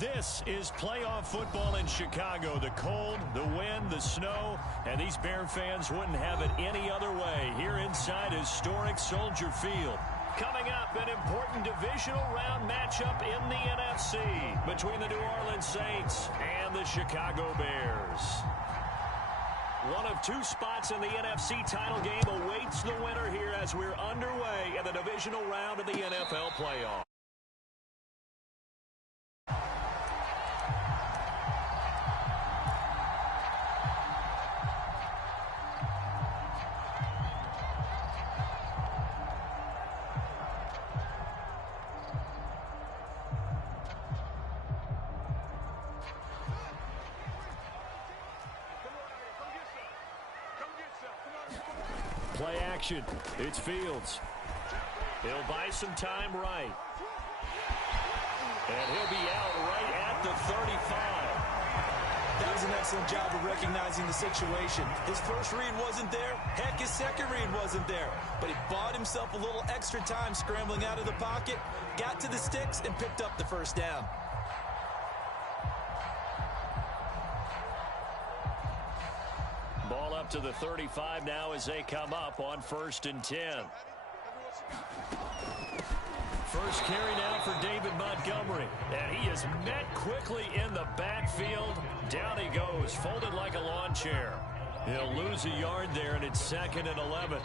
This is playoff football in Chicago. The cold, the wind, the snow, and these Bear fans wouldn't have it any other way here inside historic Soldier Field. Coming up, an important divisional round matchup in the NFC between the New Orleans Saints and the Chicago Bears. One of two spots in the NFC title game awaits the winner here as we're underway in the divisional round of the NFL playoffs. Play action. It's Fields. He'll buy some time right. And he'll be out right at the 35. That was an excellent job of recognizing the situation. His first read wasn't there. Heck, his second read wasn't there. But he bought himself a little extra time scrambling out of the pocket, got to the sticks, and picked up the first down. Ball up to the 35 now as they come up on 1st and 10. First carry now for David Montgomery. And he is met quickly in the backfield. Down he goes, folded like a lawn chair. He'll lose a yard there, and it's 2nd and 11.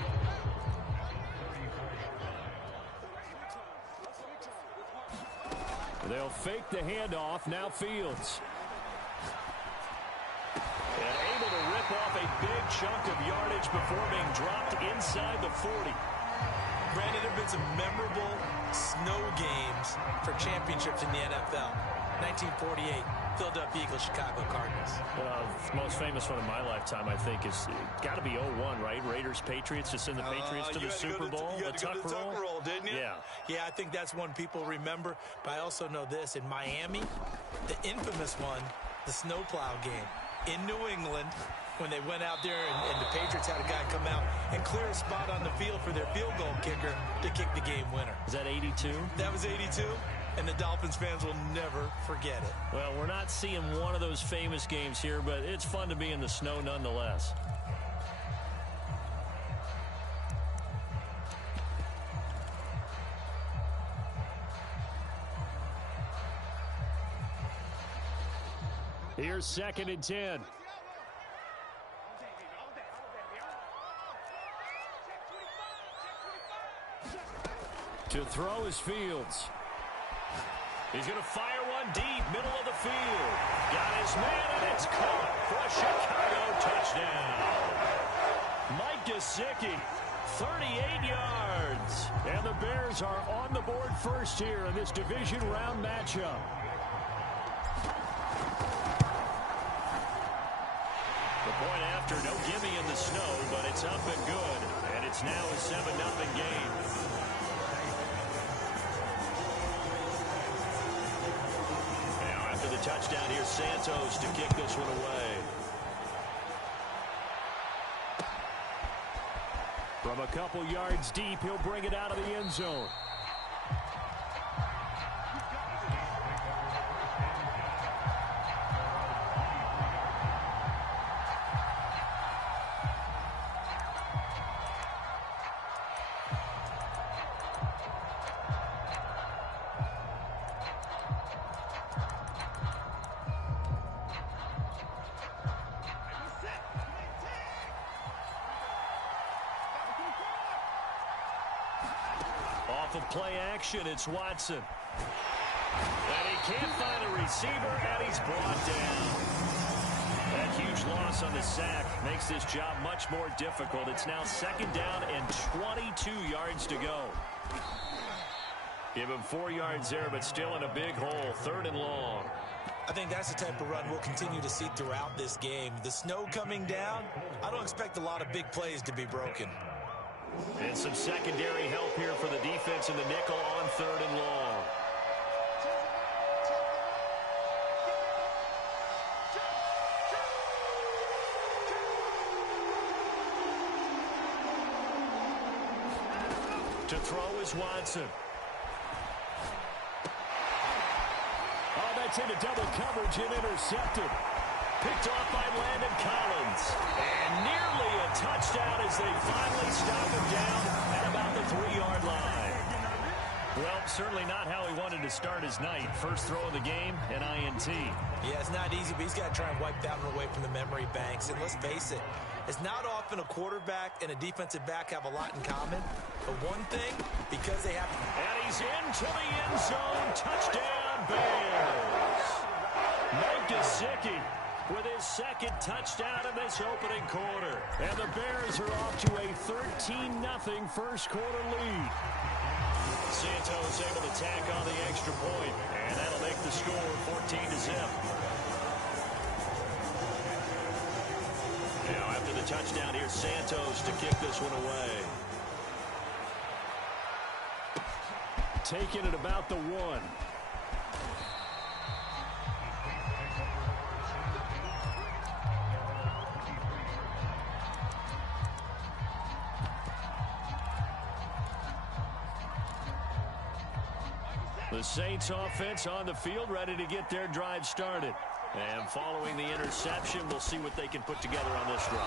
They'll fake the handoff. Now Fields. And able to rip off a big chunk of yardage before being dropped inside the 40. Brandon, there have been some memorable snow games for championships in the NFL. 1948, Philadelphia Eagles, Chicago Cardinals. The most famous one in my lifetime, I think, is got to be 01, right? Raiders, Patriots, to send the Patriots to the Super Bowl. You had to go to the tuck roll, didn't you? Yeah. Yeah, I think that's one people remember. But I also know this. In Miami, the infamous one, the snowplow game. In New England, when they went out there and the Patriots had a guy come out and clear a spot on the field for their field goal kicker to kick the game winner. Is that 82? That was 82, and the Dolphins fans will never forget it. Well, we're not seeing one of those famous games here, but it's fun to be in the snow nonetheless. Here's 2nd and 10. To throw is Fields. He's going to fire one deep, middle of the field. Got his man, and it's caught for a Chicago touchdown. Mike Gesicki, 38 yards. And the Bears are on the board first here in this division round matchup. The point after, no gimme in the snow, but it's up and good. And it's now a 7-0 game. Now after the touchdown, here's Santos to kick this one away. From a couple yards deep, he'll bring it out of the end zone. Off of play action, it's Watson. And he can't find a receiver, and he's brought down. That huge loss on the sack makes this job much more difficult. It's now 2nd down and 22 yards to go. Give him 4 yards there, but still in a big hole, 3rd and long. I think that's the type of run we'll continue to see throughout this game. The snow coming down, I don't expect a lot of big plays to be broken. And some secondary help here for the defense in the nickel on 3rd and long. To throw is Watson. Oh, that gets into double coverage and intercepted. Picked off by Landon Collins. And nearly a touchdown as they finally stop him down at about the 3-yard line. Well, certainly not how he wanted to start his night. First throw of the game, an INT. Yeah, it's not easy, but he's got to try and wipe that one away from the memory banks. And let's face it, it's not often a quarterback and a defensive back have a lot in common. But one thing, because they have... And he's into the end zone. Touchdown, Bears. Mike Gesicki with his second touchdown in this opening quarter. And the Bears are off to a 13-0 first quarter lead. Santos able to tack on the extra point, and that'll make the score 14-0. Now after the touchdown, here's Santos to kick this one away. Taking it about the 1. The Saints offense on the field, ready to get their drive started. And following the interception, we'll see what they can put together on this drive.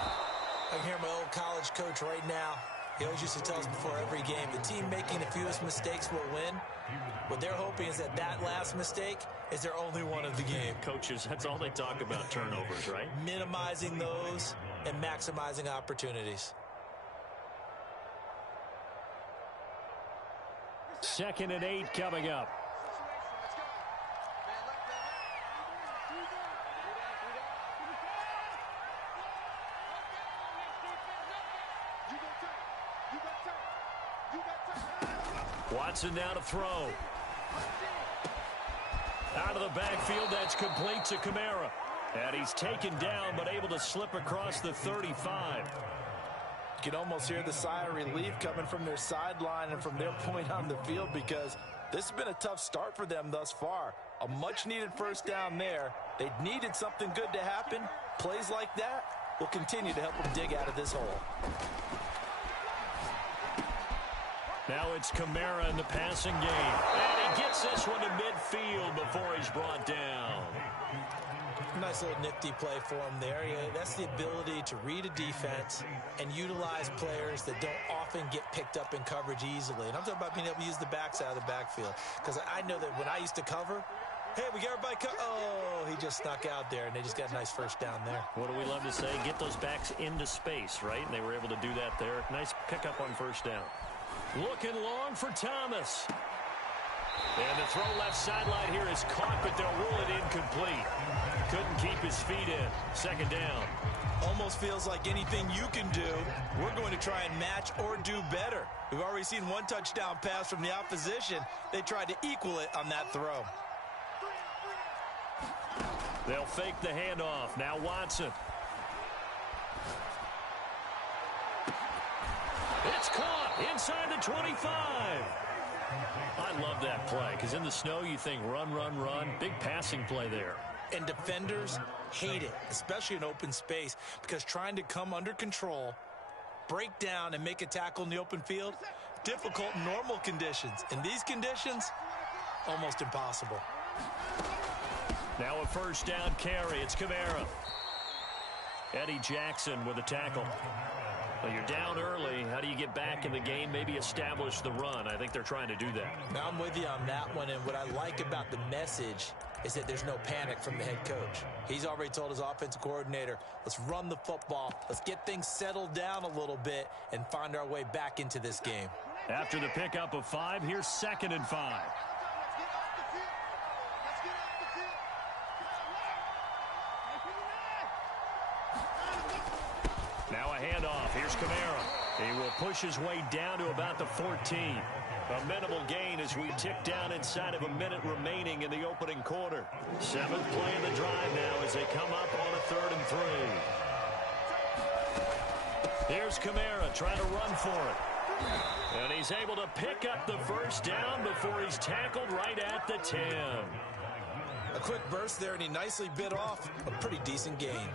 I can hear my old college coach right now. He always used to tell us before every game, the team making the fewest mistakes will win. What they're hoping is that that last mistake is their only one of the game. Coaches, that's all they talk about, turnovers, right? Minimizing those and maximizing opportunities. 2nd and 8 coming up. Watson now to throw. Out of the backfield, that's complete to Kamara. And he's taken down, but able to slip across the 35. You can almost hear the sigh of relief coming from their sideline and from their point on the field, because this has been a tough start for them thus far. A much-needed first down there. They needed something good to happen. Plays like that will continue to help them dig out of this hole. Now it's Kamara in the passing game. And he gets this one to midfield before he's brought down. Nice little nifty play for him there. Yeah, that's the ability to read a defense and utilize players that don't often get picked up in coverage easily. And I'm talking about being able to use the backside of the backfield. Because I know that when I used to cover, hey, we got everybody oh, he just snuck out there, and they just got a nice first down there. What do we love to say? Get those backs into space, right? And they were able to do that there. Nice pickup on first down. Looking long for Thomas. And the throw left sideline here is caught, but they'll rule it incomplete. Couldn't keep his feet in. 2nd down. Almost feels like anything you can do, we're going to try and match or do better. We've already seen one touchdown pass from the opposition. They tried to equal it on that throw. They'll fake the handoff. Now Watson. It's caught inside the 25. I love that play, because in the snow you think run, run, run. Big passing play there. And defenders hate it, especially in open space, because trying to come under control, break down, and make a tackle in the open field, difficult in normal conditions. In these conditions, almost impossible. Now a first down carry. It's Kamara. Eddie Jackson with a tackle. Well, you're down early. How do you get back in the game? Maybe establish the run. I think they're trying to do that. Now I'm with you on that one, and what I like about the message is that there's no panic from the head coach. He's already told his offensive coordinator, let's run the football, let's get things settled down a little bit and find our way back into this game. After the pickup of 5, here's 2nd and 5. Now a handoff. Here's Kamara. He will push his way down to about the 14. A minimal gain as we tick down inside of a minute remaining in the opening quarter. 7th play of the drive now as they come up on a 3rd and 3. Here's Kamara trying to run for it. And he's able to pick up the first down before he's tackled right at the 10. A quick burst there, and he nicely bit off a pretty decent gain.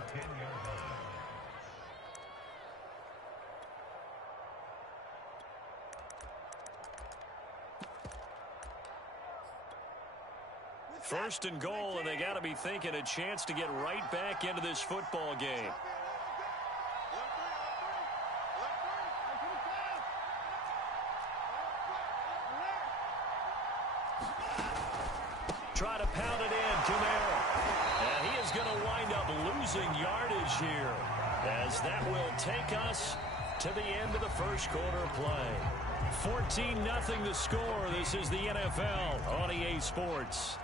First and goal, and they got to be thinking a chance to get right back into this football game. Try to pound it in, Kamara. And he is going to wind up losing yardage here, as that will take us to the end of the first quarter of play. 14-0 the score. This is the NFL on EA Sports.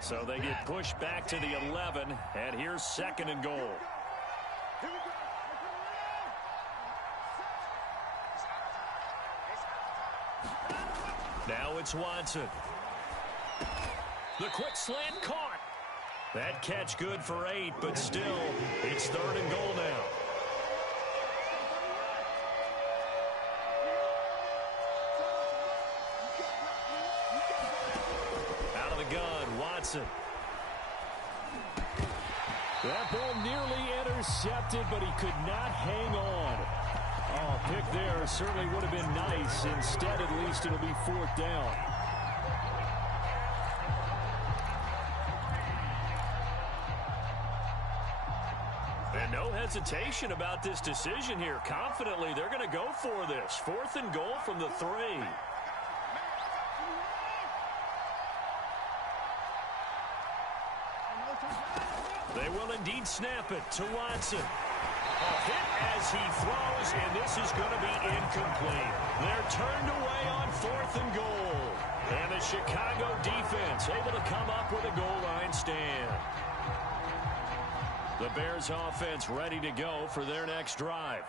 So they get pushed back to the 11, and here's second and goal. Now it's Watson. The quick slant caught. That catch good for 8, but still, it's third and goal now. Out of the gun, Watson. That ball nearly intercepted, but he could not hang on. Oh, pick there certainly would have been nice. Instead, at least it'll be fourth down. And no hesitation about this decision here. Confidently, they're going to go for this. Fourth and goal from the 3. They will indeed snap it to Watson. A hit as he throws, and this is going to be incomplete. They're turned away on fourth and goal. And the Chicago defense able to come up with a goal line stand. The Bears offense ready to go for their next drive.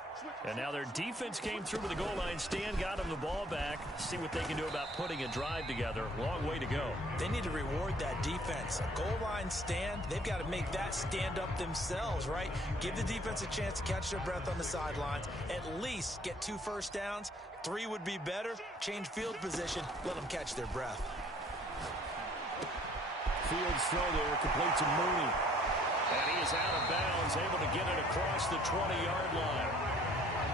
And now their defense came through with the goal line stand, got them the ball back. See what they can do about putting a drive together. Long way to go. They need to reward that defense. A goal line stand, they've got to make that stand up themselves, right? Give the defense a chance to catch their breath on the sidelines. At least get 2 first downs. 3 would be better. Change field position. Let them catch their breath. Fields throw there, complete to Mooney. And he is out of bounds, able to get it across the 20-yard line.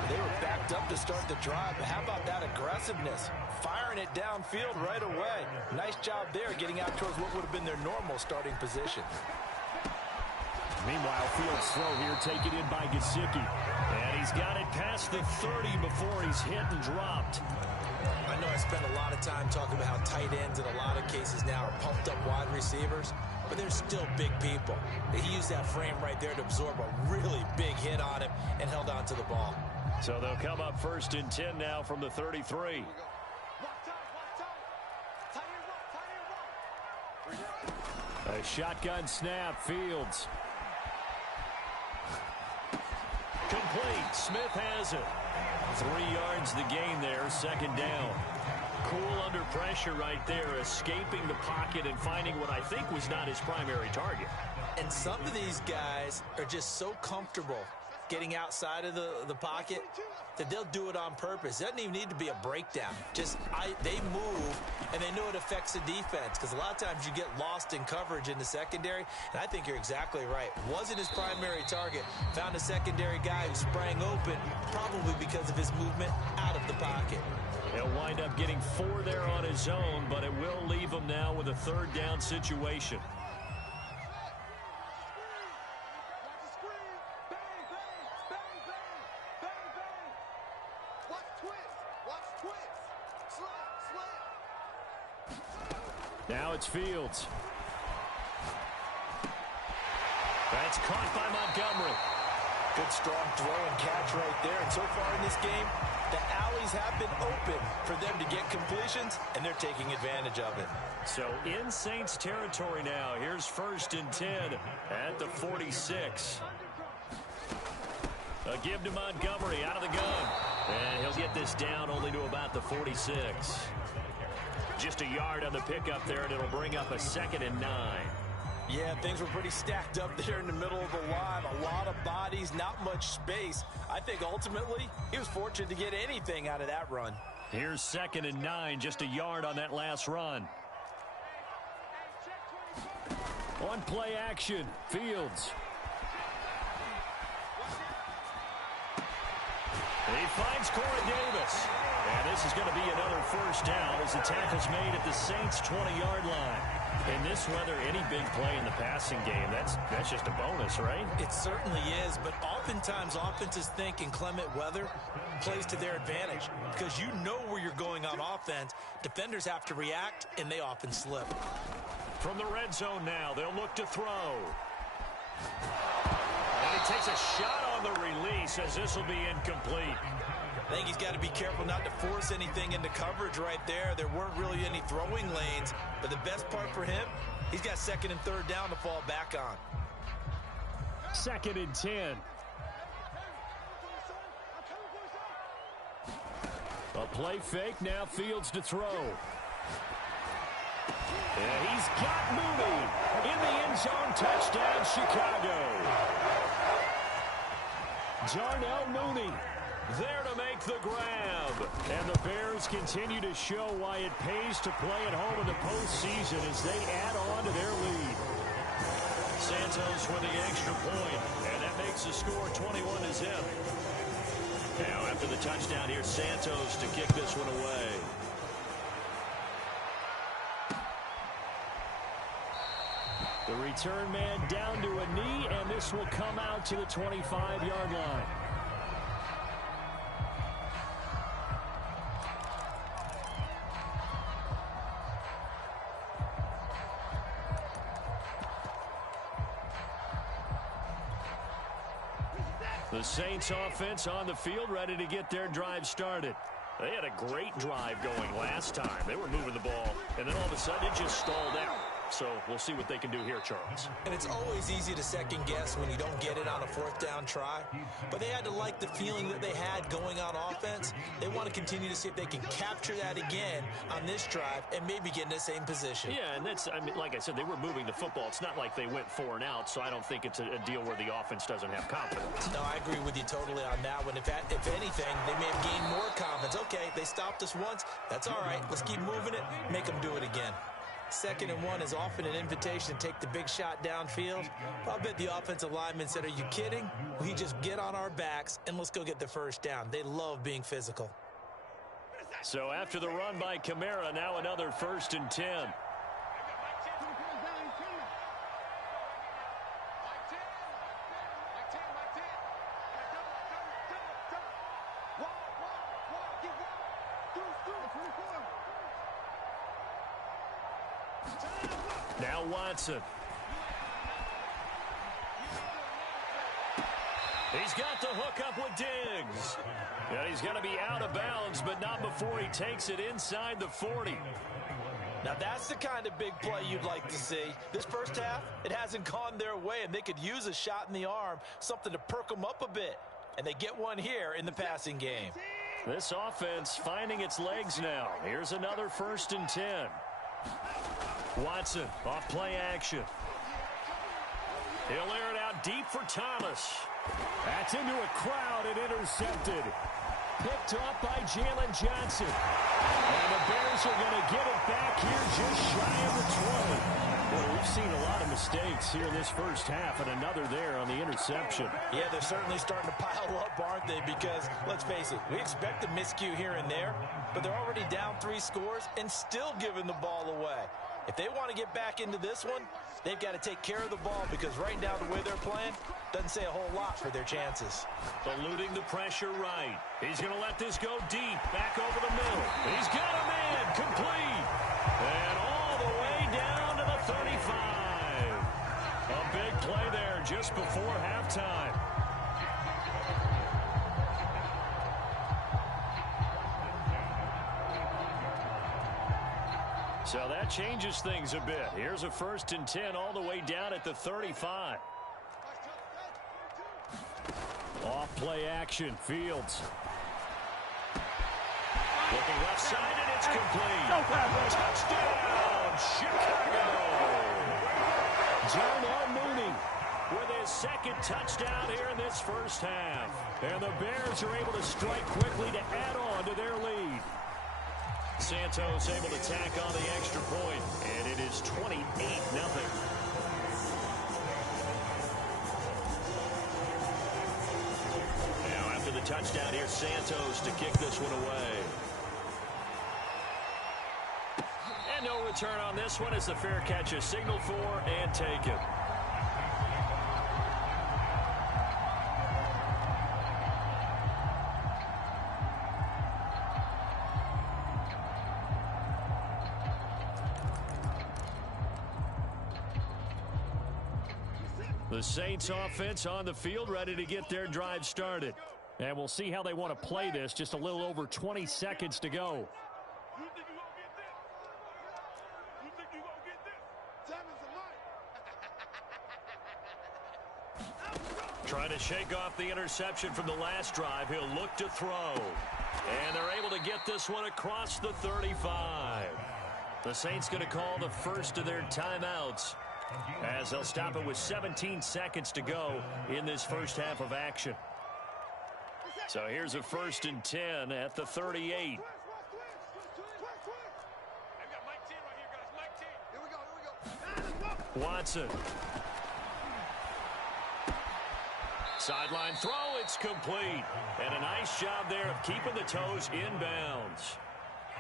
They were backed up to start the drive, but how about that aggressiveness? Firing it downfield right away. Nice job there, getting out towards what would have been their normal starting position. Meanwhile, Fields' throw here taken in by Gesicki. And he's got it past the 30 before he's hit and dropped. I know I spent a lot of time talking about how tight ends in a lot of cases now are pumped up wide receivers, but they're still big people. He used that frame right there to absorb a really big hit on him and held on to the ball. So they'll come up first and 10 now from the 33. A shotgun snap, Fields. Complete. Smith has it. 3 yards the gain there, second down. Cool under pressure right there, escaping the pocket and finding what I think was not his primary target. And some of these guys are just so comfortable getting outside of the pocket that they'll do it on purpose. It doesn't even need to be a breakdown. They move, and they know it affects the defense, because a lot of times you get lost in coverage in the secondary, and I think you're exactly right. Wasn't his primary target. Found a secondary guy who sprang open, probably because of his movement out of the pocket. He'll wind up getting 4 there on his own, but it will leave him now with a third down situation. Now it's Fields. That's caught by Montgomery. Good strong throw and catch right there. And so far in this game, the alleys have been open for them to get completions, and they're taking advantage of it. So in Saints territory now. Here's first and 10 at the 46. A give to Montgomery out of the gun. And he'll get this down only to about the 46. Just a yard on the pickup there, and it'll bring up a 2nd and 9. Yeah, things were pretty stacked up there in the middle of the line. A lot of bodies, not much space. I think ultimately he was fortunate to get anything out of that run. Here's 2nd and 9, just a yard on that last run. On play action, Fields. He finds Corey Davis. And this is going to be another first down as the tackle's made at the Saints' 20-yard line. In this weather, any big play in the passing game, that's just a bonus, right? It certainly is, but oftentimes offenses think inclement weather plays to their advantage because you know where you're going on offense. Defenders have to react, and they often slip. From the red zone now, they'll look to throw. And he takes a shot on the release as this will be incomplete. I think he's got to be careful not to force anything into coverage right there. There weren't really any throwing lanes, but the best part for him, he's got second and third down to fall back on. 2nd and 10. A play fake, now Fields to throw. And he's got Mooney in the end zone. Touchdown, Chicago. Darnell Mooney there to make the grab. And the Bears continue to show why it pays to play at home in the postseason as they add on to their lead. Santos with the extra point, and that makes the score 21-0. Now after the touchdown, here's Santos to kick this one away. The return man down to a knee, and this will come out to the 25-yard line. The Saints offense on the field, ready to get their drive started. They had a great drive going last time. They were moving the ball, and then all of a sudden it just stalled out. So we'll see what they can do here, Charles. And it's always easy to second guess when you don't get it on a fourth down try. But they had to like the feeling that they had going on offense. They want to continue to see if they can capture that again on this drive and maybe get in the same position. Yeah, and that's, I mean, like I said, they were moving the football. It's not like they went 4 and out, so I don't think it's a deal where the offense doesn't have confidence. No, I agree with you totally on that one. If anything, they may have gained more confidence. Okay, they stopped us once. That's all right. Let's keep moving it. Make them do it again. 2nd and 1 is often an invitation to take the big shot downfield. I'll bet the offensive lineman said, are you kidding? We just get on our backs and let's go get the first down. They love being physical. So after the run by Kamara, now another 1st and 10. Now Watson. He's got the hook up with Diggs. And he's going to be out of bounds, but not before he takes it inside the 40. Now that's the kind of big play you'd like to see. This first half, it hasn't gone their way, and they could use a shot in the arm, something to perk them up a bit. And they get one here in the passing game. This offense finding its legs now. Here's another 1st and 10. Watson off play action. He'll air it out deep for Thomas. That's into a crowd and intercepted. Picked up by Jalen Johnson. And the Bears are going to get it back here just shy of the 20. Well, we've seen a lot of mistakes here in this first half, and another there on the interception. Yeah, they're certainly starting to pile up, aren't they? Because, let's face it, we expect a miscue here and there, but they're already down 3 scores and still giving the ball away. If they want to get back into this one, they've got to take care of the ball because right now the way they're playing doesn't say a whole lot for their chances. Eluding the pressure right. He's going to let this go deep, back over the middle. He's got a man, complete. And all the way down to the 35. A big play there just before halftime. So that changes things a bit. Here's a 1st and 10 all the way down at the 35. Off play action, Fields. Looking left side, and it's complete. Touchdown, Chicago. Darnell Mooney with his 2nd touchdown here in this first half. And the Bears are able to strike quickly to add on to their lead. Santos able to tack on the extra point, and it is 28-0. Now after the touchdown here, Santos, to kick this one away. And no return on this one as the fair catch is signaled for and taken. The Saints offense on the field, ready to get their drive started. And we'll see how they want to play this. Just a little over 20 seconds to go. Trying to shake off the interception from the last drive. He'll look to throw. And they're able to get this one across the 35. The Saints going to call the first of their timeouts, as they'll stop it with 17 seconds to go in this first half of action. So here's a 1st and 10 at the 38. Watson. Sideline throw, it's complete. And a nice job there of keeping the toes inbounds.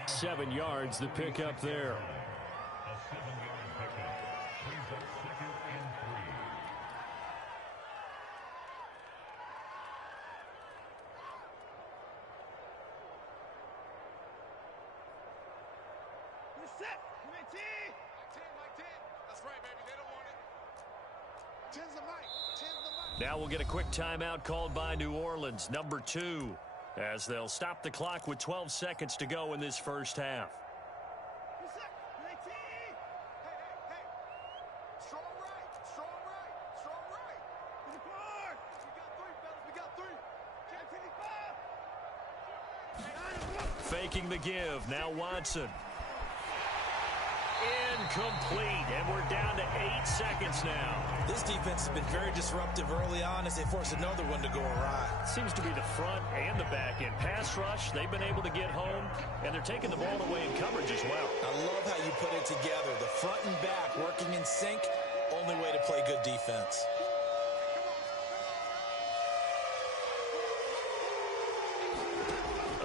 7 yards, the pickup there. Now we'll get a quick timeout called by New Orleans, number 2, as they'll stop the clock with 12 seconds to go in this first half. Faking the give, now Watson. Incomplete, and we're down to 8 seconds now. This defense has been very disruptive early on as they force another one to go awry. Seems to be the front and the back end. Pass rush, they've been able to get home, and they're taking the ball away in coverage as well. I love how you put it together. The front and back working in sync, only way to play good defense.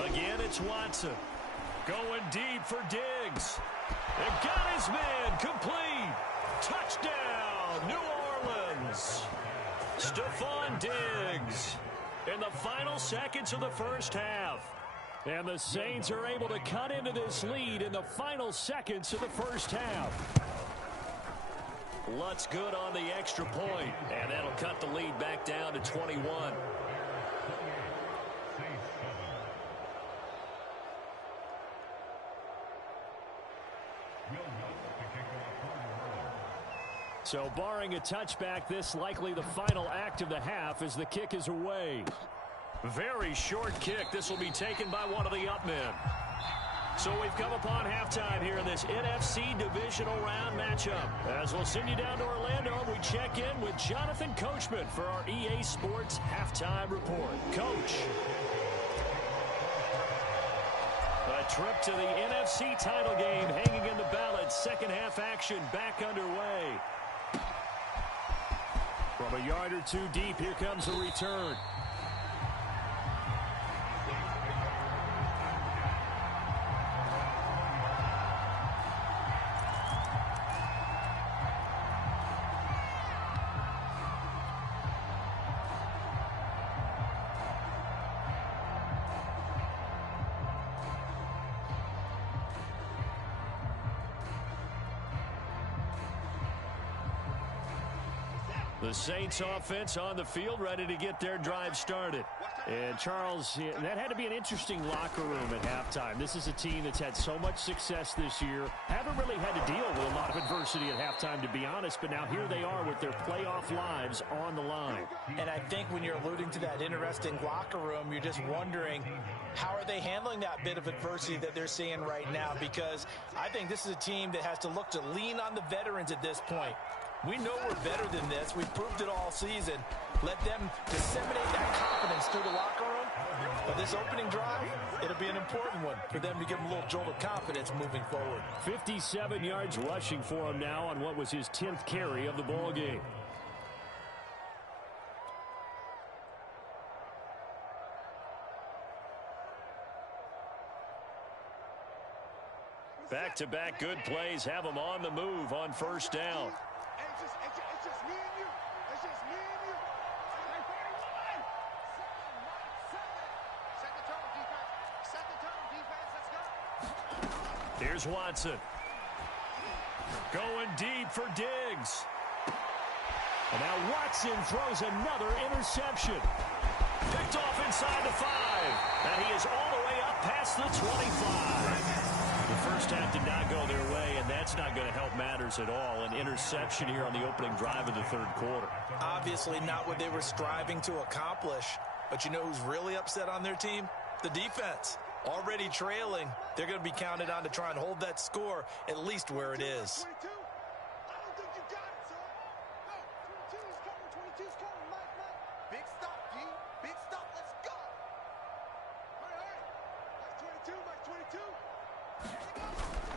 Again, it's Watson. Going deep for Diggs. And got his man complete. Touchdown, New Orleans. Stephon Diggs in the final seconds of the first half. And the Saints are able to cut into this lead in the final seconds of the first half. Lutz good on the extra point, and that'll cut the lead back down to 21. So barring a touchback, this likely the final act of the half as the kick is away. Very short kick. This will be taken by one of the up men. So we've come upon halftime here in this NFC divisional round matchup. As we'll send you down to Orlando, we check in with Jonathan Coachman for our EA Sports halftime report. Coach. A trip to the NFC title game hanging in the balance. Second half action back underway. From a yard or two deep, here comes the return. The Saints offense on the field, ready to get their drive started. And Charles, that had to be an interesting locker room at halftime. This is a team that's had so much success this year. Haven't really had to deal with a lot of adversity at halftime, to be honest. But now here they are with their playoff lives on the line. And I think when you're alluding to that interesting locker room, you're just wondering, how are they handling that bit of adversity that they're seeing right now? Because I think this is a team that has to look to lean on the veterans at this point. We know we're better than this. We've proved it all season. Let them disseminate that confidence through the locker room. But this opening drive, it'll be an important one for them to give them a little jolt of confidence moving forward. 57 yards rushing for him now on what was his 10th carry of the ball game. Back-to-back good plays have them on the move on first down. It's just me and you. It's just me and you. Set the tone, defense. Set the tone, defense. Let's go. Here's Watson. Going deep for Diggs. And now Watson throws another interception. Picked off inside the 5. And he is all the way up past the 25. The first half did not go their way, and that's not going to help matters at all. An interception here on the opening drive of the third quarter. Obviously not what they were striving to accomplish. But you know who's really upset on their team? The defense. Already trailing. They're going to be counted on to try and hold that score at least where it is. 22. I don't think you got it, son. No, 22 is coming. 22 is coming. Mike. Big stop, G. Big stop. Let's go. Hurry. Mike's 22. Mike's 22.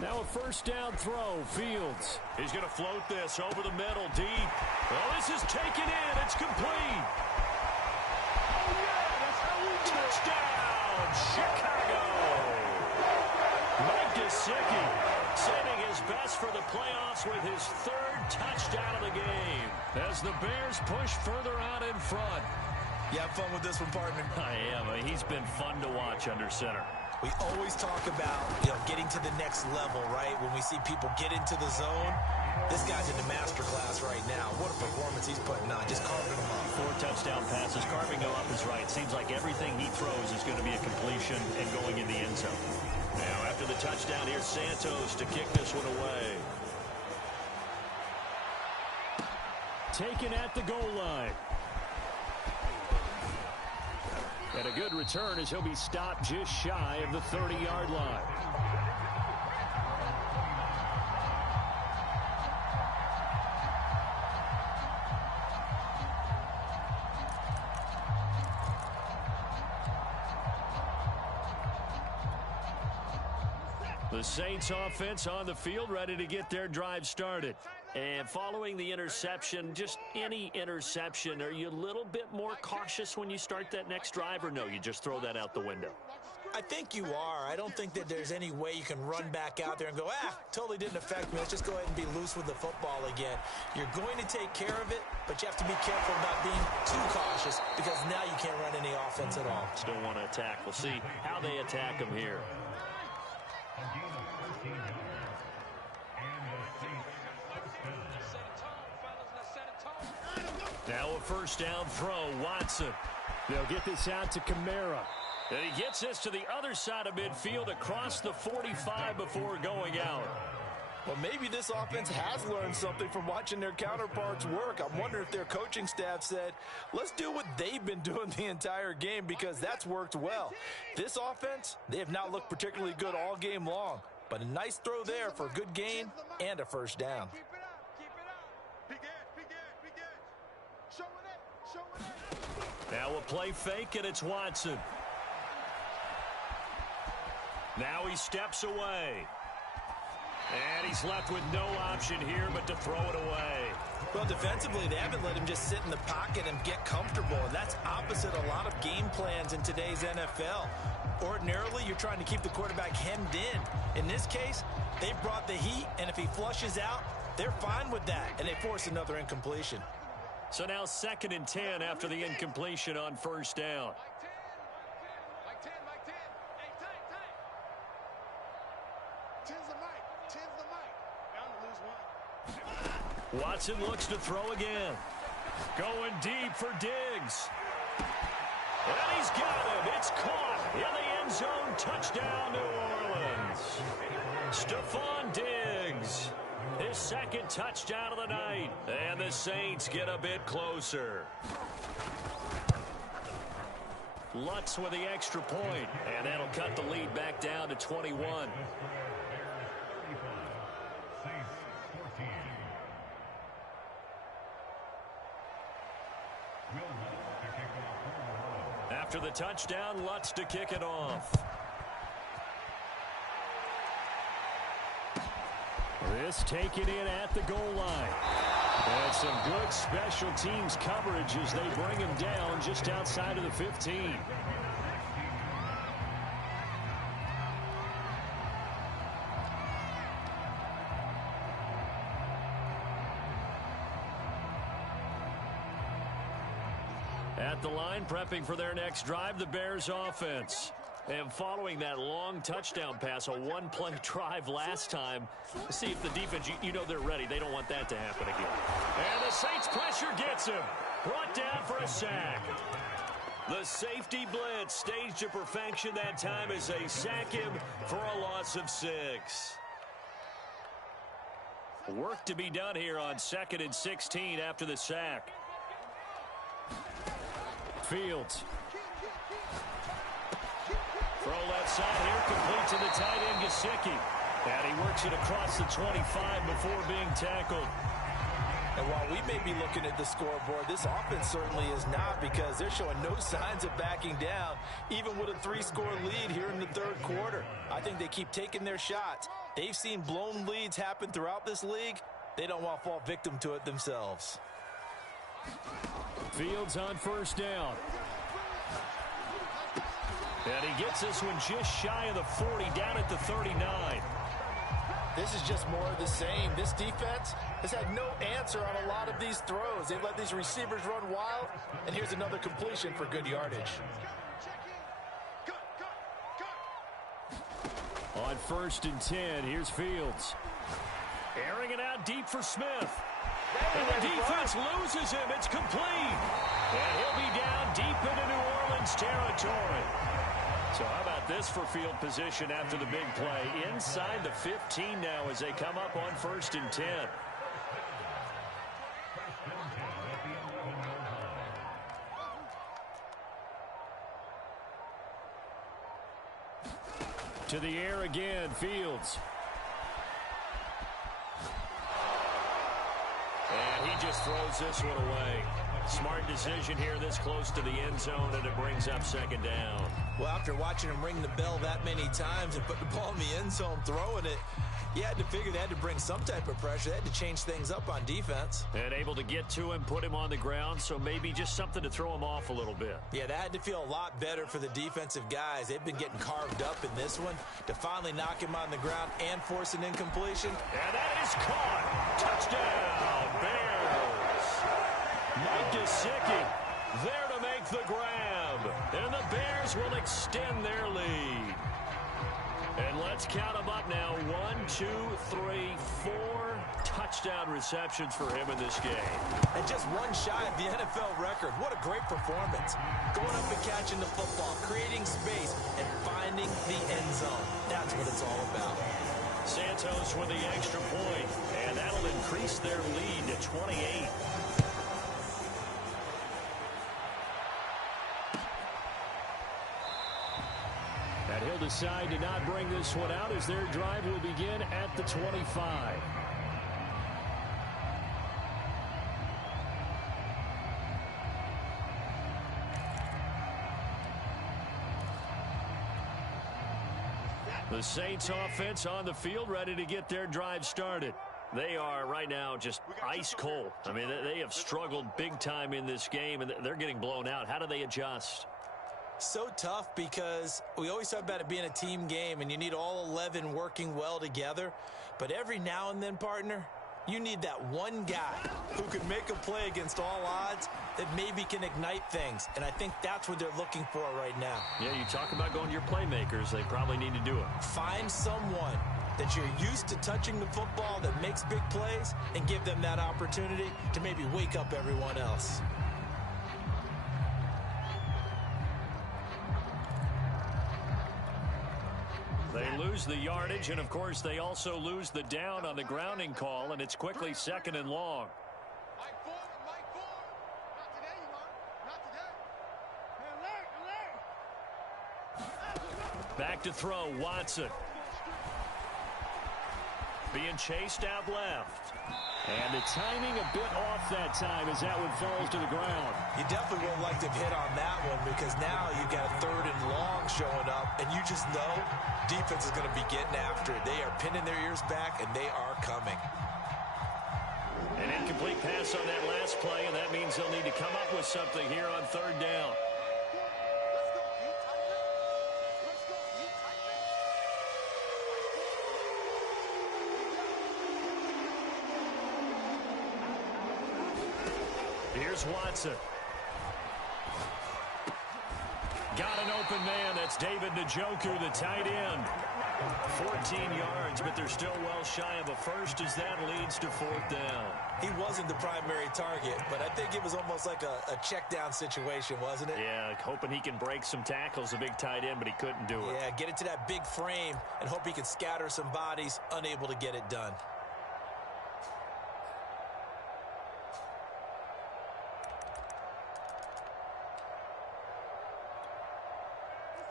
Now a first down throw. Fields. He's going to float this over the middle deep. Well, this is taken in. It's complete. Oh, yeah. That's how we do it. Touchdown, Chicago. Mike Gesicki saving his best for the playoffs with his third touchdown of the game as the Bears push further out in front. You have fun with this one, partner? I am. He's been fun to watch under center. We always talk about, getting to the next level, right? When we see people get into the zone, this guy's in the master class right now. What a performance he's putting on, just carving them up. 4 touchdown passes. Carving them up is right. Seems like everything he throws is going to be a completion and going in the end zone. Now, after the touchdown, here's Santos to kick this one away. Taken at the goal line. And a good return as he'll be stopped just shy of the 30-yard line. The Saints offense on the field, ready to get their drive started. And following the interception, just any interception, are you a little bit more cautious when you start that next drive, or no, you just throw that out the window? I think you are. I don't think that there's any way you can run back out there and go, totally didn't affect me. Let's just go ahead and be loose with the football again. You're going to take care of it, but you have to be careful about being too cautious because now you can't run any offense at all. Still want to attack. We'll see how they attack him here. Now a first down throw, Watson. They'll get this out to Kamara. And he gets this to the other side of midfield across the 45 before going out. Well, maybe this offense has learned something from watching their counterparts work. I wonder if their coaching staff said, let's do what they've been doing the entire game because that's worked well. This offense, they have not looked particularly good all game long. But a nice throw there for a good gain and a first down. Keep it up. Keep it up. Big edge. Show it. Now a play fake, and it's Watson. Now he steps away. And he's left with no option here but to throw it away. Well, defensively, they haven't let him just sit in the pocket and get comfortable. And that's opposite a lot of game plans in today's NFL. Ordinarily, you're trying to keep the quarterback hemmed in. In this case, they brought the heat, and if he flushes out, they're fine with that, and they force another incompletion. So now 2nd and 10 after the incompletion on first down. Mike 10. Hey, tight. 10's the mic. 10's the mic. Bound to lose one. Watson looks to throw again. Going deep for Diggs. And he's got him. It's caught in the end zone. Touchdown, New Orleans. Stephon Diggs. His 2nd touchdown of the night. And the Saints get a bit closer. Lutz with the extra point. And that'll cut the lead back down to 21. After the touchdown, Lutz to kick it off. This taken in at the goal line. And some good special teams coverage as they bring him down just outside of the 15. At the line, prepping for their next drive, the Bears offense. And following that long touchdown pass, a one-play drive last time, see if the defense, you know they're ready. They don't want that to happen again. And the Saints pressure gets him. Brought down for a sack. The safety blitz staged to perfection that time as they sack him for a loss of 6. Work to be done here on 2nd and 16 after the sack. Fields. Throw left side here, complete to the tight end, Gesicki. And he works it across the 25 before being tackled. And while we may be looking at the scoreboard, this offense certainly is not, because they're showing no signs of backing down, even with a 3-score lead here in the third quarter. I think they keep taking their shots. They've seen blown leads happen throughout this league. They don't want to fall victim to it themselves. Fields on first down. And he gets this one just shy of the 40, down at the 39. This is just more of the same. This defense has had no answer on a lot of these throws. They've let these receivers run wild, and here's another completion for good yardage. On 1st and 10, here's Fields. Airing it out deep for Smith. And the defense loses him. It's complete. And he'll be down deep into New Orleans territory. So how about this for field position after the big play? Inside the 15 now as they come up on 1st and 10. To the air again, Fields. And he just throws this one away. Smart decision here this close to the end zone, and it brings up 2nd down. Well, after watching him ring the bell that many times and put the ball in the end zone, throwing it, you had to figure they had to bring some type of pressure. They had to change things up on defense. And able to get to him, put him on the ground, so maybe just something to throw him off a little bit. Yeah, that had to feel a lot better for the defensive guys. They've been getting carved up in this one. To finally knock him on the ground and force an incompletion. And that is caught. Touchdown, Bears. Mike Gesicki there to make the grab. And the Bears will extend their lead. And let's count them up now. 1, 2, 3, 4 touchdown receptions for him in this game. And just one shy of the NFL record. What a great performance. Going up and catching the football, creating space, and finding the end zone. That's what it's all about. Santos with the extra point, and that'll increase their lead to 28. And he'll decide to not bring this one out as their drive will begin at the 25. The Saints offense on the field ready to get their drive started. They are right now just ice cold. I mean, they have struggled big time in this game, and they're getting blown out. How do they adjust? So tough, because we always talk about it being a team game and you need all 11 working well together. But every now and then, partner, you need that one guy who can make a play against all odds that maybe can ignite things. And I think that's what they're looking for right now. Yeah, you talk about going to your playmakers. They probably need to do it. Find someone that you're used to touching the football that makes big plays and give them that opportunity to maybe wake up everyone else. They lose the yardage, and, of course, they also lose the down on the grounding call, and it's quickly 2nd and long. Mike forward. Not today, you are. Not today. Back to throw, Watson. Being chased out left. And the timing a bit off that time as that one falls to the ground. You definitely would like to have hit on that one, because now you've got a 3rd and long showing up, and you just know defense is going to be getting after it. They are pinning their ears back, and they are coming. An incomplete pass on that last play, and that means they'll need to come up with something here on 3rd down. Here's Watson. Got an open man. That's David Njoku, the tight end. 14 yards, but they're still well shy of a first as that leads to fourth down. He wasn't the primary target, but I think it was almost like a check down situation, wasn't it? Yeah, hoping he can break some tackles, a big tight end, but he couldn't do it. Yeah, get into that big frame and hope he can scatter some bodies, unable to get it done.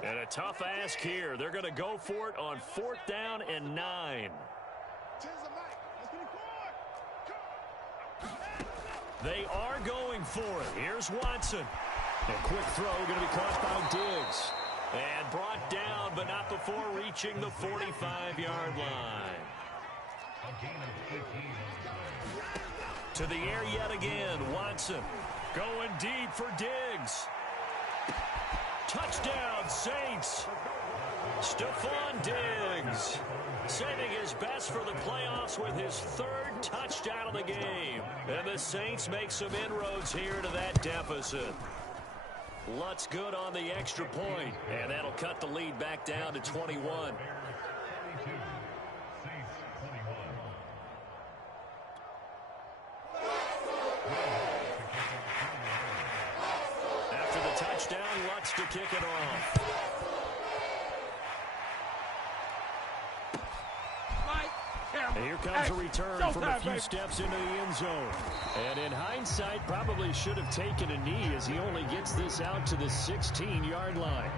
And a tough ask here. They're going to go for it on fourth down and 9. They are going for it. Here's Watson. A quick throw going to be caught by Diggs. And brought down, but not before reaching the 45-yard line. To the air yet again. Watson going deep for Diggs. Touchdown, Saints. Stephon Diggs saving his best for the playoffs with his third touchdown of the game. And the Saints make some inroads here to that deficit. Lutz good on the extra point, and that'll cut the lead back down to 21. After the touchdown, Lutz to kick it off. And here comes a return from a few steps into the end zone. And in hindsight, probably should have taken a knee as he only gets this out to the 16-yard line.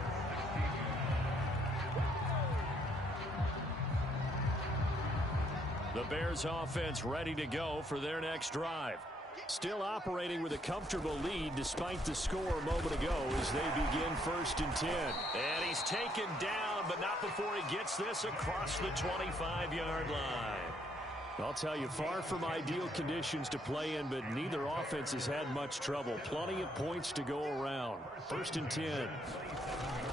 The Bears offense ready to go for their next drive. Still operating with a comfortable lead despite the score a moment ago as they begin 1st and 10. And he's taken down, but not before he gets this across the 25-yard line. I'll tell you, far from ideal conditions to play in, but neither offense has had much trouble. Plenty of points to go around. 1st and 10.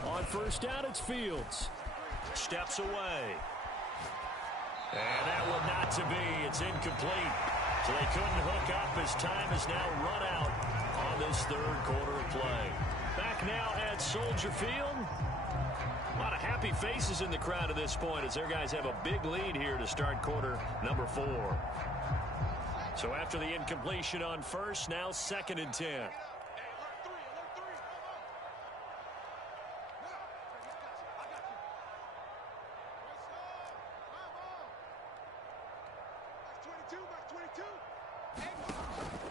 On first down, it's Fields. Steps away. And that one not to be. It's incomplete. So they couldn't hook up as time is now run out on this third quarter of play. Back now at Soldier Field. A lot of happy faces in the crowd at this point as their guys have a big lead here to start quarter number 4. So after the incompletion on first, now 2nd and 10.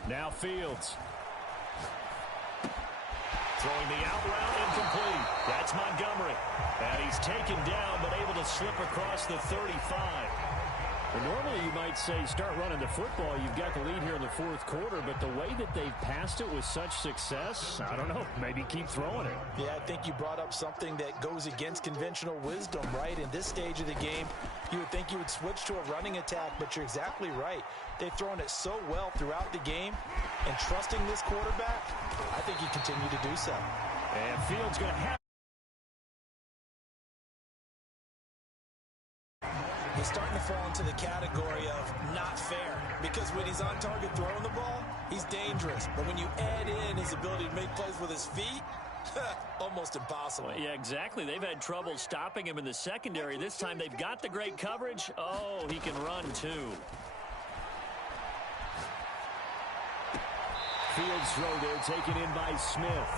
Now Fields. Throwing the out route incomplete. That's Montgomery. And he's taken down but able to slip across the 35. Well, normally you might say start running the football. You've got the lead here in the 4th quarter, but the way that they've passed it with such success, I don't know, maybe keep throwing it. Yeah, I think you brought up something that goes against conventional wisdom, right? In this stage of the game, you would think you would switch to a running attack, but you're exactly right. They've thrown it so well throughout the game, and trusting this quarterback, I think you continue to do so. And Fields going to have. He's starting to fall into the category of not fair, because when he's on target throwing the ball, he's dangerous. But when you add in his ability to make plays with his feet, almost impossible. Yeah, exactly. They've had trouble stopping him in the secondary. This time they've got the great coverage. Oh, he can run too. Fields throw there taken in by Smith.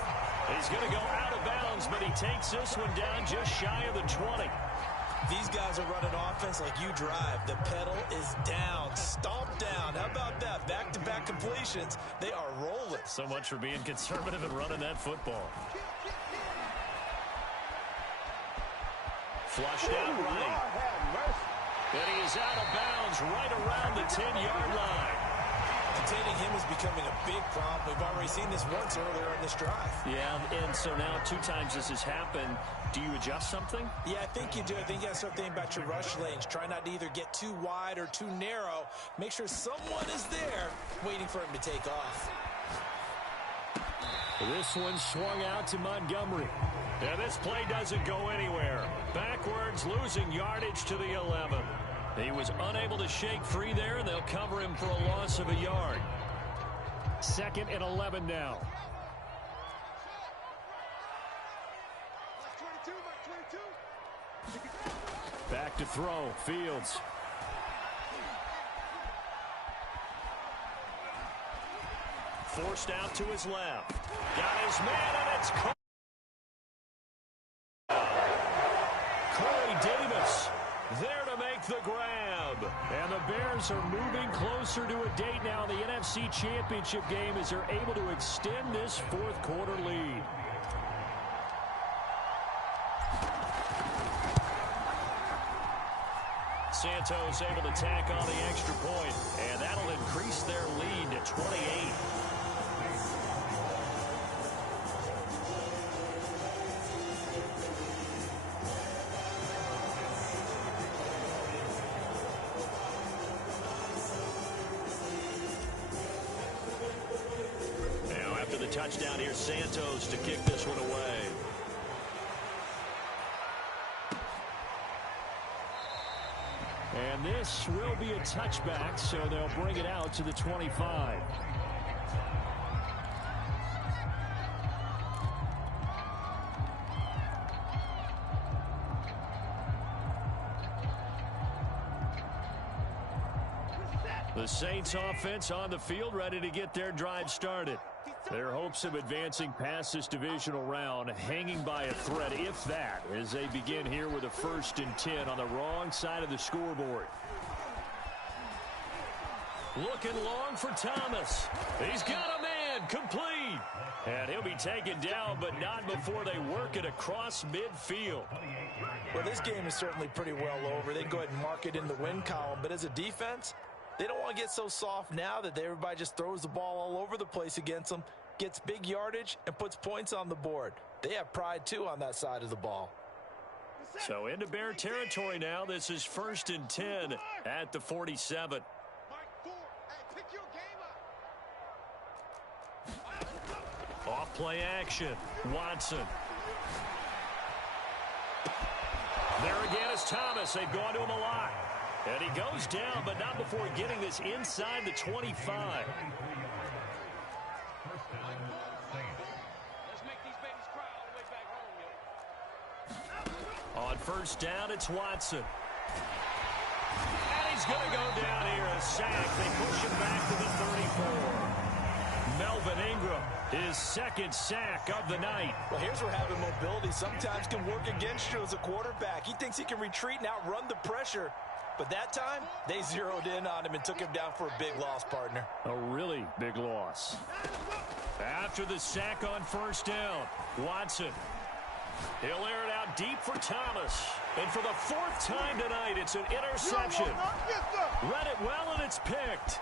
He's going to go out of bounds, but he takes this one down just shy of the 20. These guys are running offense like you drive. The pedal is down, stomp down. How about that? Back-to-back completions. They are rolling. So much for being conservative and running that football. Flushed out right. And he is out of bounds right around the 10-yard line. Containing him is becoming a big problem. We've already seen this once earlier in this drive. Yeah, and so now 2 times this has happened. Do you adjust something? Yeah, I think you do. I think you got to start thinking about your rush lanes. Try not to either get too wide or too narrow. Make sure someone is there waiting for him to take off. This one swung out to Montgomery. And this play doesn't go anywhere. Backwards, losing yardage to the 11. He was unable to shake free there, and they'll cover him for a loss of a yard. 2nd and 11 now. to throw. Fields. Forced out to his left. Got his man, and it's Corey Davis there to make the grab. And the Bears are moving closer to a date now in the NFC Championship game as they're able to extend this fourth quarter lead. Santos able to tack on the extra point, and that'll increase their lead to 28. Touchdown here, Santos to kick this one away. And this will be a touchback, so they'll bring it out to the 25. The Saints offense on the field, ready to get their drive started. Their hopes of advancing past this divisional round hanging by a thread, if that, as they begin here with a 1st and 10 on the wrong side of the scoreboard. Looking long for Thomas. He's got a man, complete. And he'll be taken down, but not before they work it across midfield. Well, this game is certainly pretty well over. They can go ahead and mark it in the win column, but as a defense, they don't want to get so soft now that everybody just throws the ball all over the place against them, gets big yardage, and puts points on the board. They have pride, too, on that side of the ball. So into Bear territory now. This is 1st and 10 at the 47. Off play action. Watson. There again is Thomas. They've gone to him a lot. And he goes down, but not before getting this inside the 25. On 1st down, it's Watson. And he's going to go down here. A sack. They push him back to the 34. Melvin Ingram, his 2nd sack of the night. Well, here's where having mobility sometimes can work against you as a quarterback. He thinks he can retreat and outrun the pressure. But that time, they zeroed in on him and took him down for a big loss, partner. A really big loss. After the sack on 1st down, Watson. He'll air it out deep for Thomas. And for the 4th time tonight, it's an interception. Read it well, and it's picked.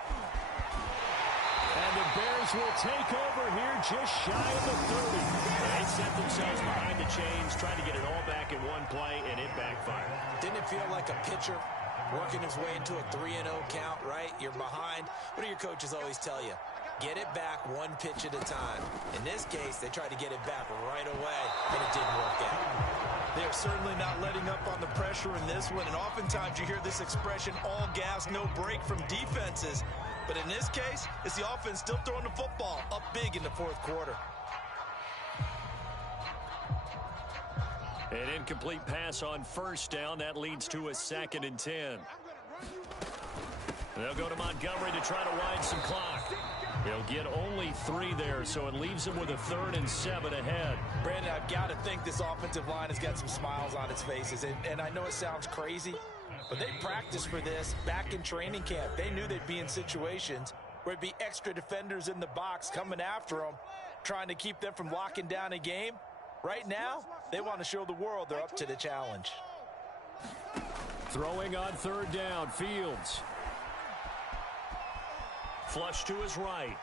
And the Bears will take over here just shy of the 30. They set themselves behind the chains, trying to get it all back in one play, and it backfired. Didn't it feel like a pitcher working his way into a 3-0 count, right? You're behind. What do your coaches always tell you? Get it back one pitch at a time. In this case, they tried to get it back right away, and it didn't work out. They're certainly not letting up on the pressure in this one, and oftentimes you hear this expression, all gas, no break from defenses. But in this case, it's the offense still throwing the football up big in the 4th quarter. An incomplete pass on 1st down. That leads to a 2nd and 10. They'll go to Montgomery to try to wind some clock. He'll get only 3 there, so it leaves him with a 3rd and 7 ahead. Brandon, I've got to think this offensive line has got some smiles on its faces. And I know it sounds crazy, but they practiced for this back in training camp. They knew they'd be in situations where it'd be extra defenders in the box coming after them, trying to keep them from locking down a game. Right now, they want to show the world they're up to the challenge. Throwing on 3rd down, Fields. Flush to his right.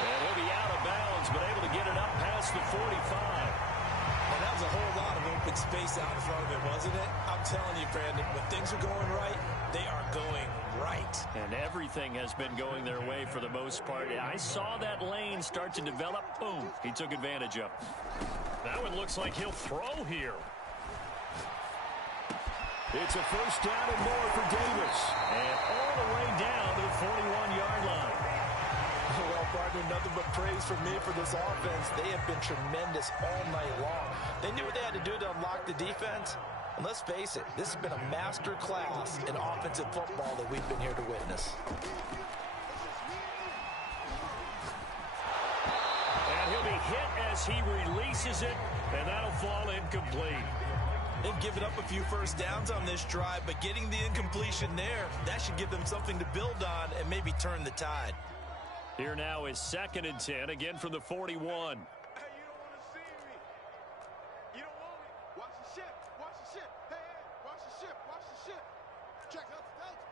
And he'll be out of bounds, but able to get it up past the 45. And that was a whole lot of open space out in front of it, wasn't it? I'm telling you, Brandon, when things are going right, they are going right. And everything has been going their way for the most part. I saw that lane start to develop. Boom. He took advantage of it. That one looks like he'll throw here. It's a 1st down and more for Davis. And all the way down to the 41-yard line. Well, partner, nothing but praise from me for this offense. They have been tremendous all night long. They knew what they had to do to unlock the defense, And let's face it, this has been a master class in offensive football that we've been here to witness. And he'll be hit as he releases it, and that'll fall incomplete. They've given up a few first downs on this drive, but getting the incompletion there, that should give them something to build on and maybe turn the tide. Here now is 2nd and 10, again from the 41. Hey, you don't want to see me. You don't want me. Watch the ship. Watch the ship. Hey, watch the ship. Watch the ship. Check out the Delta.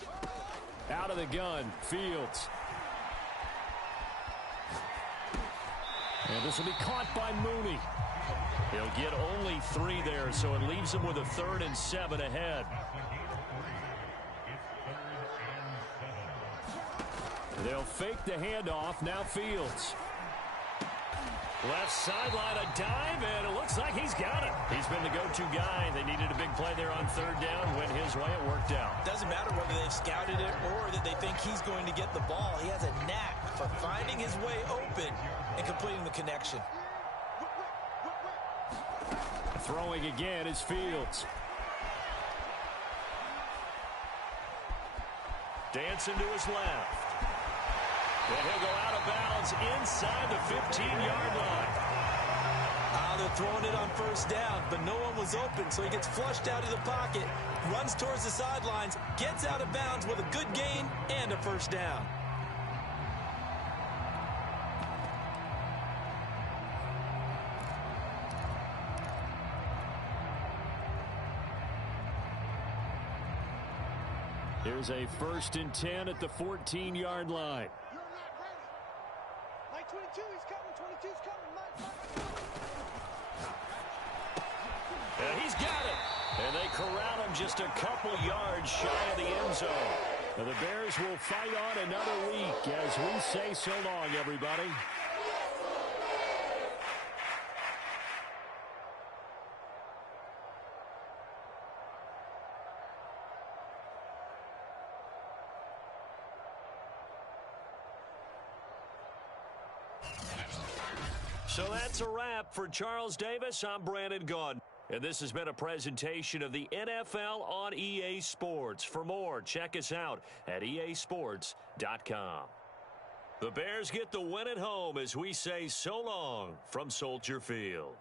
Check. Out of the gun, Fields. And this will be caught by Mooney. He'll get only 3 there, so it leaves him with a 3rd and 7 ahead. They'll fake the handoff. Now Fields. Left sideline, a dive, and it looks like he's got it. He's been the go-to guy. They needed a big play there on 3rd down. Went his way. It worked out. Doesn't matter whether they've scouted it or that they think he's going to get the ball. He has a knack for finding his way open and completing the connection. Throwing again is Fields. Dancing to his left. And he'll go out of bounds inside the 15-yard line. They're throwing it on 1st down, but no one was open, so he gets flushed out of the pocket, runs towards the sidelines, gets out of bounds with a good gain and a 1st down. Here's a 1st and 10 at the 14-yard line. You're not ready. Mike 22, he's coming. 22's coming. Mike. And he's got it. And they corral him just a couple yards shy of the end zone. And the Bears will fight on another week as we say so long, everybody. So that's a wrap for Charles Davis. I'm Brandon Gaudin. And this has been a presentation of the NFL on EA Sports. For more, check us out at easports.com. The Bears get the win at home as we say so long from Soldier Field.